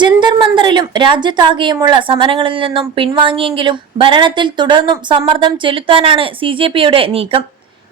ജന്തർ മന്ദറിലും രാജ്യത്താകെയുമുള്ള സമരങ്ങളിൽ നിന്നും പിൻവാങ്ങിയെങ്കിലും ഭരണത്തിൽ തുടർന്നും സമ്മർദ്ദം ചെലുത്താനാണ് CJPയുടെ നീക്കം.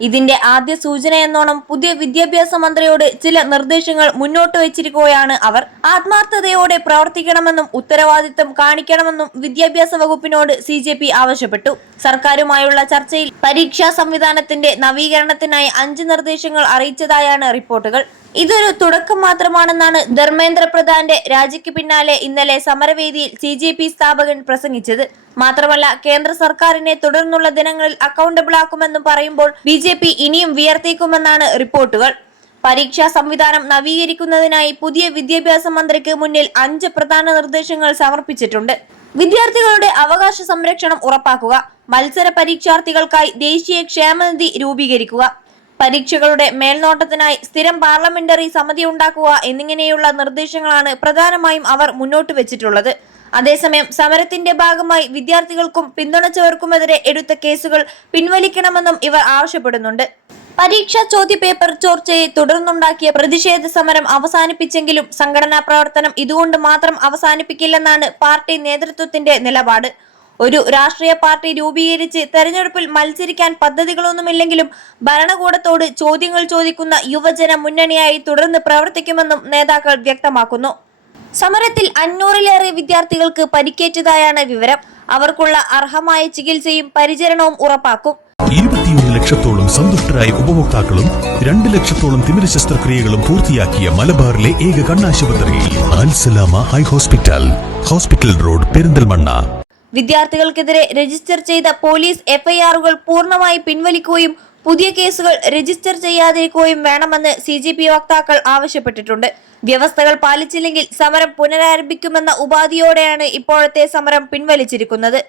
ഇതിന്റെ ആദ്യ സൂചനയെന്നോണം പുതിയ വിദ്യാഭ്യാസ മന്ത്രിയോട് ചില നിർദ്ദേശങ്ങൾ മുന്നോട്ട് വെച്ചിരിക്കുകയാണ് അവർ. ആത്മാർത്ഥതയോടെ പ്രവർത്തിക്കണമെന്നും ഉത്തരവാദിത്തം കാണിക്കണമെന്നും വിദ്യാഭ്യാസ വകുപ്പിനോട് CJP ആവശ്യപ്പെട്ടു. സർക്കാരുമായുള്ള ചർച്ചയിൽ പരീക്ഷാ സംവിധാനത്തിന്റെ നവീകരണത്തിനായി 5 നിർദ്ദേശങ്ങൾ അറിയിച്ചതായാണ് റിപ്പോർട്ടുകൾ. ഇതൊരു തുടക്കം മാത്രമാണെന്നാണ് ധർമ്മേന്ദ്ര പ്രധാന്റെ രാജിക്ക് പിന്നാലെ ഇന്നലെ സമരവേദിയിൽ CJP സ്ഥാപകൻ പ്രസംഗിച്ചത്. മാത്രമല്ല, കേന്ദ്ര സർക്കാരിനെ തുടർന്നുള്ള ദിനങ്ങളിൽ അക്കൗണ്ടബിൾ ആക്കുമെന്നും പറയുമ്പോൾ BJP ഇനിയും വിയർത്തേക്കുമെന്നാണ് റിപ്പോർട്ടുകൾ. പരീക്ഷാ സംവിധാനം നവീകരിക്കുന്നതിനായി പുതിയ വിദ്യാഭ്യാസ മന്ത്രിക്ക് മുന്നിൽ 5 പ്രധാന നിർദ്ദേശങ്ങൾ സമർപ്പിച്ചിട്ടുണ്ട്. വിദ്യാർത്ഥികളുടെ അവകാശ സംരക്ഷണം ഉറപ്പാക്കുക, മത്സര പരീക്ഷാർത്ഥികൾക്കായി ദേശീയ ക്ഷേമനിധി രൂപീകരിക്കുക, പരീക്ഷകളുടെ മേൽനോട്ടത്തിനായി സ്ഥിരം പാർലമെന്ററി സമിതി ഉണ്ടാക്കുക എന്നിങ്ങനെയുള്ള നിർദ്ദേശങ്ങളാണ് പ്രധാനമായും അവർ മുന്നോട്ട് വെച്ചിട്ടുള്ളത്. അതേസമയം സമരത്തിന്റെ ഭാഗമായി വിദ്യാർത്ഥികൾക്കും പിന്തുണച്ചവർക്കുമെതിരെ എടുത്ത കേസുകൾ പിൻവലിക്കണമെന്നും ഇവർ ആവശ്യപ്പെടുന്നുണ്ട്. പരീക്ഷാ ചോദ്യപേപ്പർ ചോർച്ചയെ തുടർന്നുണ്ടാക്കിയ പ്രതിഷേധ സമരം അവസാനിപ്പിച്ചെങ്കിലും സംഘടനാ പ്രവർത്തനം ഇതുകൊണ്ട് മാത്രം അവസാനിപ്പിക്കില്ലെന്നാണ് പാർട്ടി നേതൃത്വത്തിന്റെ നിലപാട്. ഒരു രാഷ്ട്രീയ പാർട്ടി രൂപീകരിച്ച് തെരഞ്ഞെടുപ്പിൽ മത്സരിക്കാൻ പദ്ധതികളൊന്നുമില്ലെങ്കിലും ഭരണകൂടത്തോട് ചോദ്യങ്ങൾ ചോദിക്കുന്ന യുവജന മുന്നണിയായി തുടർന്ന് പ്രവർത്തിക്കുമെന്നും നേതാക്കൾ വ്യക്തമാക്കുന്നു. സമരത്തിൽ 500-ലേറെ വിദ്യാർത്ഥികൾക്ക് പരിക്കേറ്റതായാണ് വിവരം. അവർക്കുള്ള അർഹമായ ചികിത്സയും പരിചരണവും ഉറപ്പാക്കും. 21 ലക്ഷത്തോളം സന്തുഷ്ടരായ ഉപഭോക്താക്കളും 2 ലക്ഷത്തോളം തിമിര ശസ്ത്രക്രിയകളും പൂർത്തിയാക്കിയ മലബാറിലെ ഏക കണ്ണാശുപത്രി Al Salama eye hospital, hospital road, Perinthalmanna. വിദ്യാർത്ഥികൾക്കെതിരെ രജിസ്റ്റർ ചെയ്ത പോലീസ് FIR-കൾ പൂർണ്ണമായി പിൻവലിക്കുകയും പുതിയ കേസുകൾ രജിസ്റ്റർ ചെയ്യാതിരിക്കുകയും വേണമെന്ന് CJP വക്താക്കൾ ആവശ്യപ്പെട്ടിട്ടുണ്ട്. വ്യവസ്ഥകൾ പാലിച്ചില്ലെങ്കിൽ സമരം പുനരാരംഭിക്കുമെന്ന ഉപാധിയോടെയാണ് ഇപ്പോഴത്തെ സമരം പിൻവലിച്ചിരിക്കുന്നത്.